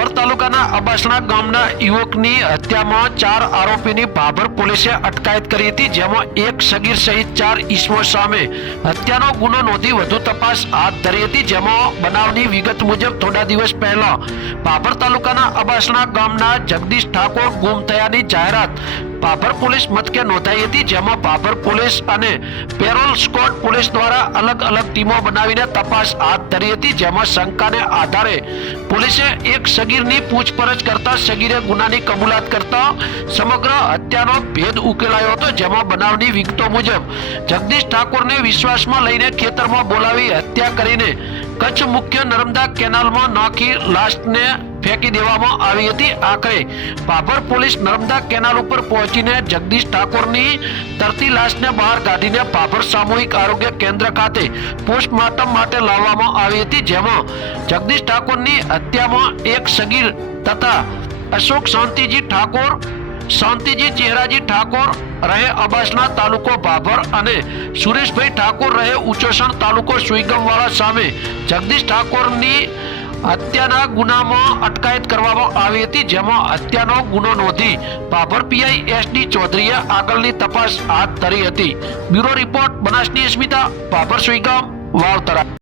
ભાભર તાલુકાના અબાસણા ગામના યુવકની હત્યામાં 4 આરોપીની ભાભર પોલીસે અટકાયત કરી હતી, જેમાં એક સગીર સહિત 4 ઈસમો સામે હત્યાનો ગુનો નોંધી વધુ તપાસ હાથ ધરી હતી। જેમાં બનાવની વિગત મુજબ થોડા દિવસ પહેલા ભાભર તાલુકાના અબાસણા ગામના જગદીશ ઠાકોર ગુમ થયાની જાહેરાત ભાભર પોલીસ મથકે નોંધાઈ હતી, જેમાં ભાભર પોલીસ અને પેરોલ સ્કોડ પોલીસ દ્વારા અલગ અલગ ટીમો બનાવીને તપાસ હાથ ધરી હતી, જેમાં શંકાને આધારે પોલીસે એક સગીરની પૂછપરછ કરતા સગીરે ગુનાની કબૂલાત કરતા સમગ્ર હત્યાનો ભેદ ઉકેલાયો હતો। જેમાં બનાવની વિગતો મુજબ જગદીશ ઠાકોરને વિશ્વાસમાં લઈને ખેતરમાં બોલાવી હત્યા કરીને કચ્છ મુખ્ય નર્મદા કેનાલમાં નાખી લાશને ફેંકી દેવામાં આવી હતી। આખરે ભાભર પોલીસ નર્મદા કેનાલ ઉપર પહોંચીને જગદીશ ઠાકોરની તરતી લાશને બહાર કાઢીને ભાભર સામૂહિક આરોગ્ય કેન્દ્ર ખાતે પોસ્ટમોર્ટમ માટે લાવવામાં આવી હતી, જેમાં જગદીશ ઠાકોરની હત્યામાં એક સગીર તથા અશોક શાંતિજી ઠાકોર, શાંતિજી ચહેરાજી ઠાકોર રહે અબાસણા તાલુકો ભાભર અને સુરેશભાઈ ઠાકોર રહે ઉચોસણ તાલુકો સુઈગામવાળા સામે જગદીશ ઠાકોરની હત્યાના ગુનામાં અટકાયત કરવામાં આવી હતી, જેમાં હત્યાનો ગુનો નોંધી ભાભર પીઆઈ એસડી ચૌધરીએ આગળની તપાસ હાથ ધરી હતી। બ્યુરો રિપોર્ટ બનાસની અસ્મિતા, ભાભર સુઈગામ, વાવતરા।